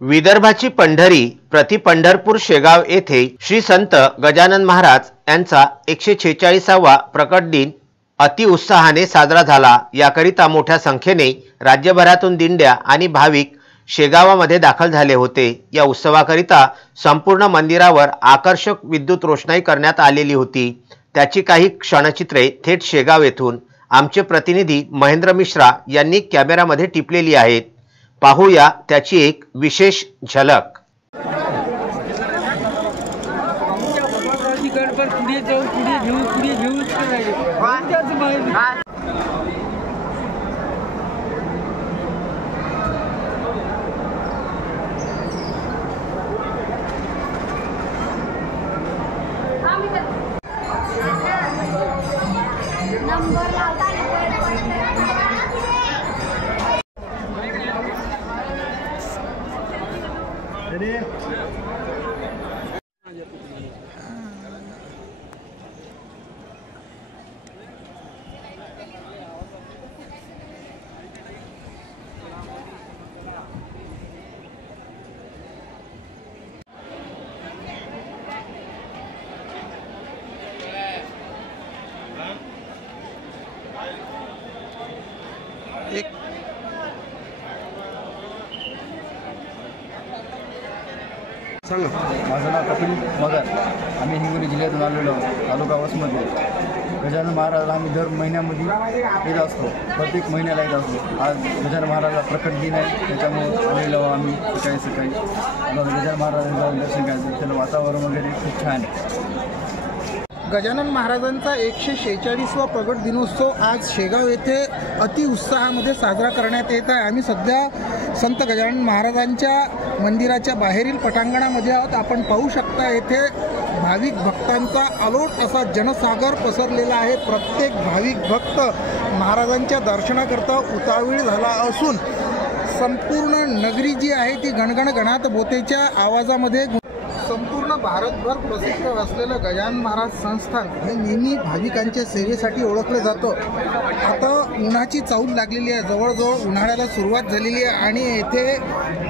विदर्भाची पंढरी प्रति पंढरपूर शेगाव येथे श्री संत गजानन महाराज यांचा 146वा प्रकट दिन अति उत्साहाने साजरा झाला। याकरिता मोठ्या संख्येने राज्यभरातून दिंड्या आणि भाविक शेगावामध्ये दाखल झाले होते। या उत्सवाकरिता संपूर्ण मंदिरावर आकर्षक विद्युत रोषणाई करण्यात आलेली होती। त्याची काही क्षणचित्रे थेट शेगाव येथून आमचे प्रतिनिधी महेंद्र मिश्रा यांनी कॅमेरामध्ये टिपलेली आहेत। पाहूया त्याची एक विशेष झलक। माझं नाव कपिल मगर। आम्ही हिंगोली जिल्ह्यातून आलेलो आहोत, तालुका वसमत। गजानन महाराजाला आम्ही दर महिन्यामध्ये येत असतो, प्रत्येक महिन्याला येत असतो। आज गजानन महाराजाचा प्रकट दिन आहे, त्याच्यामुळे आलेलो आम्ही सकाळी गजानन महाराजांचं दर्शन घ्यायचं। त्याचं वातावरण वगैरे खूप छान आहे। गजानन महाराजांचा 146वा प्रगट दिनोत्सव आज शेगाव येथे अति उत्साहामध्ये साजरा करण्यात येत आहे। आम्ही सध्या संत गजानन महाराजांच्या मंदिराच्या बाहेरील पटांगणामध्ये आहोत। आपण पाहू शकता येथे भाविक भक्तांचा अलोट असा जनसागर पसरलेला आहे। प्रत्येक भाविक भक्त महाराजांच्या दर्शनाकरता उतावीळ झाला असून संपूर्ण नगरी जी आहे ती गणगण गणात बोतेच्या आवाजामध्ये संपूर्ण भारतभर प्रसिद्ध असलेलं गजानन महाराज संस्थान हे नेहमी भाविकांच्या सेवेसाठी ओळखलं जातं। आता उन्हाची चाहूल लागलेली आहे, जवळजवळ उन्हाळ्याला सुरुवात झालेली आहे आणि येथे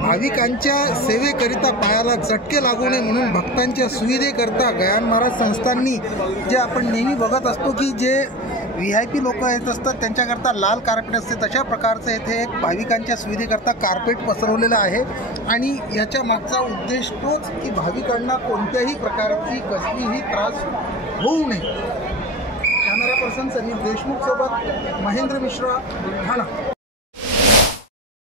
भाविकांच्या सेवेकरिता पायाला चटके लागू नये म्हणून भक्तांच्या सुविधेकरता गजानन महाराज संस्थांनी जे आपण नेहमी बघत असतो की जे VIP लोक येत असतात त्यांच्याकरता लाल कार्पेट असते, तशा प्रकारचं येथे एक भाविकांच्या सुविधेकरता कार्पेट पसरवलेलं आहे। आणि याच्या मागचा उद्देश तोच की भाविकांना कोणत्याही प्रकारची कसलीही त्रास होऊ नये। कॅमेरा पर्सन सनी देशमुख सोबत महेंद्र मिश्रा, ठाणा।